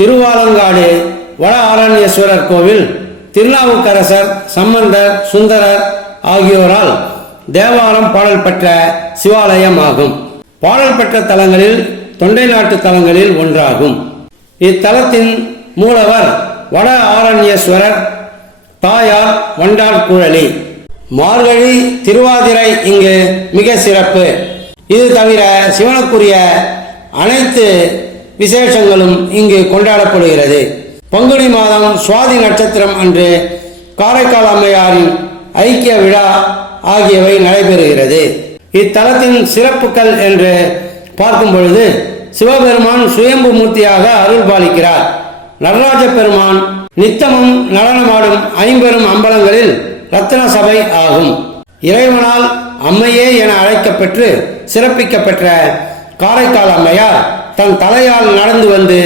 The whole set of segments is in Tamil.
திருவாலங்காடு வட ஆரண்யேஸ்வரர் கோவில் திருநாவுக்கரசர் சம்பந்தர் சுந்தரர் ஆகியோரால் தேவாரம் பாடல் பெற்ற சிவாலயம் ஆகும் பாடல் பெற்ற தலங்களில் தொண்டை நாட்டு தலங்களில் ஒன்றாகும். இத்தலத்தின் மூலவர் வட ஆரண்யேஸ்வரர் தாயார் வண்டார் குழலி. மார்கழி திருவாதிரை இங்கு மிக சிறப்பு. இது தவிர சிவனுக்குரிய அனைத்து விசேஷங்களும் இங்கு கொண்டாடப்படுகிறது. பங்குனி மாதம் சுவாதி நட்சத்திரம் அன்று காரைக்கால் அம்மையாரின் ஐக்கிய விழா ஆகியவை நடைபெறுகிறது. இத்தலத்தின் சிறப்புகள் என்று பார்க்கும் பொழுது சிவபெருமான் சுயம்பு மூர்த்தியாக அருள் பாலிக்கிறார். நடராஜ பெருமான் நித்தமும் நடனமாடும் ஐம்பெரும் அம்பலங்களில் ரத்ன சபை ஆகும். இறைவனால் அம்மையே என அழைக்கப்பெற்று சிறப்பிக்கப்பெற்ற காரைக்கால் அம்மையார் தன் தலையால் நடந்து வந்து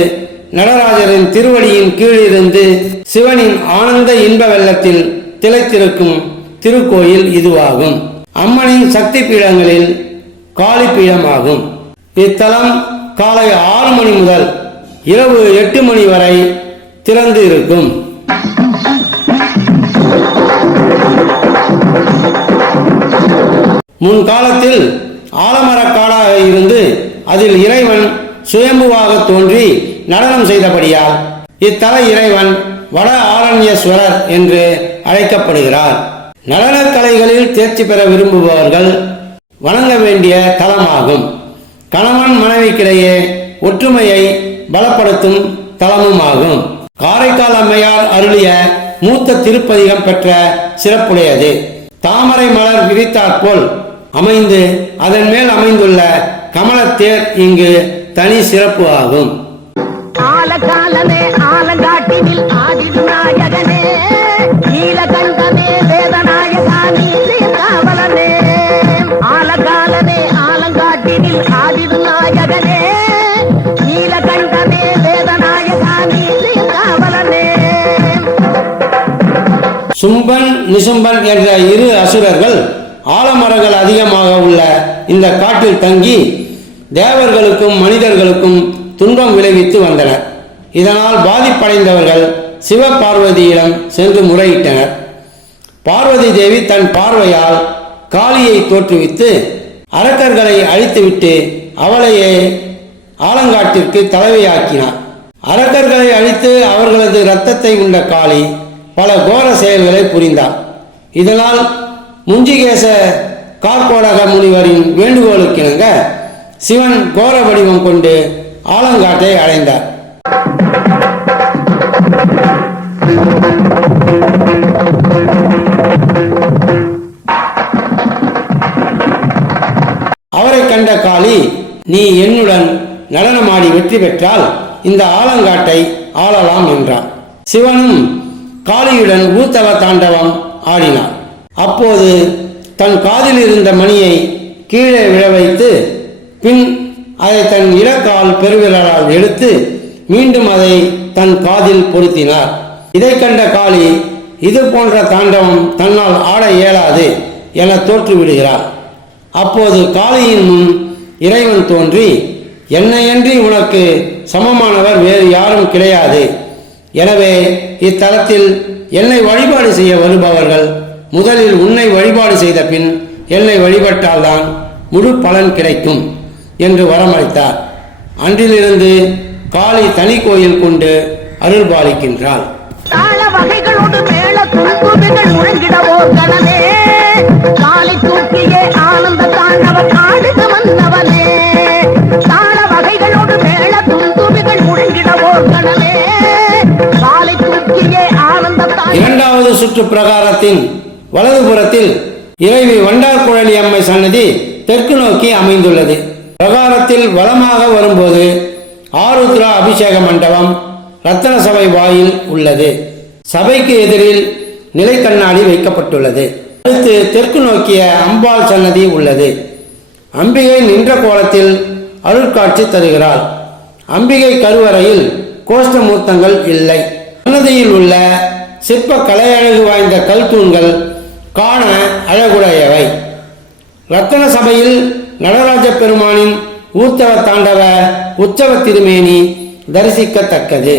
நடராஜரின் திருவடியின் கீழிருந்து சிவனின் ஆனந்த இன்ப வெள்ளத்தில் திளைத்திருக்கும் திருக்கோயில் இதுவாகும். அம்மனின் சக்தி பீடங்களில் காளி பீடமாகும் இத்தலம் காலை ஆறு மணி முதல் இரவு எட்டு மணி வரை திறந்து இருக்கும். முன்காலத்தில் ஆலமரக்காடாக இருந்து அதில் இறைவன் சுயம்புவாக தோன்றி நடனம் செய்தபடியால் இத்தல இறைவன் வட ஆரண்யேஸ்வரர் என்று அழைக்கப்படுகிறார். நடனக் கலைகளில் தேர்ச்சி பெற விரும்புபவர்கள் வணங்க வேண்டிய தலமாகும் கணவன் மனைவிக்கிடையே ஒற்றுமையை பலப்படுத்தும் தலமும் ஆகும் காரைக்கால் அம்மையார் அருளிய மூத்த திருப்பதிகம் பெற்ற சிறப்புடையது. தாமரை மலர் விரித்தாற்போல் அமைந்து அதன் மேல் அமைந்துள்ள கமலத்தேர் இங்கு தனி சிறப்பு ஆகும். ஆலகாலமே ஆலங்காட்டினில் ஆடிடும் சும்பன் நிசும்பன் என்ற இரு அசுரர்கள் ஆலமரங்கள் அதிகமாக உள்ள இந்த காட்டில் தங்கி தேவர்களுக்கும் மனிதர்களுக்கும் துன்பம் விளைவித்து வந்தனர். இதனால் பாதிப்படைந்தவர்கள் சிவபார்வதியிடம் சென்று முறையிட்டனர். பார்வதி தேவி தன் பார்வையால் காளியை தோற்றுவித்து அரக்கர்களை அழித்துவிட்டு அவளையே ஆலங்காட்டிற்கு தலைவியாக்கினார் அரக்கர்களை அழித்து அவர்களது இரத்தத்தை உண்ட காளி பல கோர செயல்களை புரிந்தார் இதனால் முஞ்சிகேச கார்கோடக முனிவரின் வேண்டுகோளுக்கிணங்க சிவன் கோர வடிவம் கொண்டு ஆலங்காட்டை அடைந்தார். அவரை கண்ட காளி நீ என்னுடன் நடனமாடி வெற்றி பெற்றால் இந்த ஆலங்காட்டை ஆளலாம் என்றார் சிவனும் காளியுடன் ஊத்தவ தாண்டவம் ஆடினார் அப்போது தன் காதில் இருந்த மணியை கீழே விழ வைத்து பின் அதை தன் இடக்கால் பெருவிரலால் எடுத்து மீண்டும் அதை தன் காதில் பொருத்தினார். இதை கண்ட காளி இது போன்ற தாண்டவம் தன்னால் ஆட இயலாது என தோற்றுவிடுகிறார் அப்போது காளியின் முன் இறைவன் தோன்றி என்னையன்றி உனக்கு சமமானவர் வேறு யாரும் கிடையாது. எனவே இத்தலத்தில் என்னை வழிபாடு செய்ய வருபவர்கள் முதலில் உன்னை வழிபாடு செய்த பின் என்னை வழிபட்டால்தான் முழு பலன் கிடைக்கும் என்று வரமளித்தார். அன்றிலிருந்து காளி தனி கோயில் கொண்டு அருள்பாலிக்கின்றாள். பாலிக்கின்றாள் காலை பிரகாரத்தின் வலதுபுறத்தில் இறைவி வண்டார் குழலி அம்மை சன்னதி தெற்கு நோக்கி அமைந்துள்ளது. பிரகாரத்தில் வளமாக வரும்போது ஆருத்ரா அபிஷேக மண்டபம் ரத்தன சபை வாயில் உள்ளது. சபைக்கு எதிரில் நிலைக்கண்ணாடி வைக்கப்பட்டுள்ளது. அடுத்து தெற்கு நோக்கிய அம்பாள் சன்னதி உள்ளது. அம்பிகை நின்ற கோலத்தில் அருட்காட்சி தருகிறாள். அம்பிகை கருவறையில் கோஷ்டமூர்த்தங்கள் இல்லை. சன்னதியில் உள்ள சிற்ப கலையழகு வாய்ந்த கல் தூண்கள் காண அழகுடையவை. ரத்தன சபையில் நடராஜ பெருமானின் ஊர்த்தவ தாண்டவ உற்சவ திருமேனி தரிசிக்கத்தக்கது.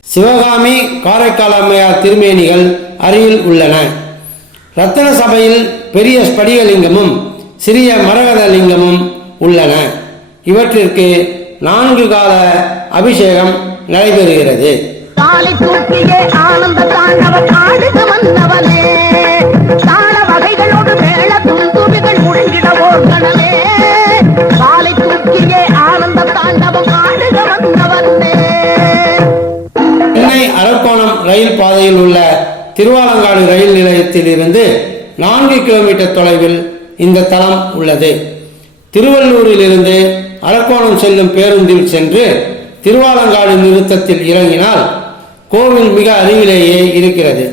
சிவகாமி காரைக்கால் அம்மையார் திருமேனிகள் அருகில் உள்ளன. ரத்தன சபையில் பெரிய ஸ்படிகலிங்கமும் சிறிய மரகத லிங்கமும் உள்ளன. இவற்றிற்கு நான்கு கால அபிஷேகம் நடைபெறுகிறது. காலை தூக்கியே ஆனந்த தாண்டவன் ஆடுக வந்தவனே. தாள வகைகளோடு மேல துந்துவிகள் முழங்கிட கடலே காலை தூக்கியே ஆனந்த தாண்டவம் ஆடுக வந்தவனே. சென்னை அரக்கோணம் ரயில் பாதையில் உள்ள திருவாலங்காடு ரயில் நிலையத்தில் இருந்து நான்கு கிலோமீட்டர் தொலைவில் இந்த தளம் உள்ளது. திருவள்ளூரில் இருந்து அரக்கோணம் செல்லும் பேருந்தில் சென்று திருவாலங்காடு நிறுத்தத்தில் இறங்கினால் கோவில் மிக அருகிலேயே இருக்கிறது.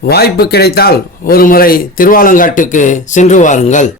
வாய்ப்பு கிடைத்தால் ஒரு முறை திருவாலங்காட்டுக்கு சென்று வாருங்கள்.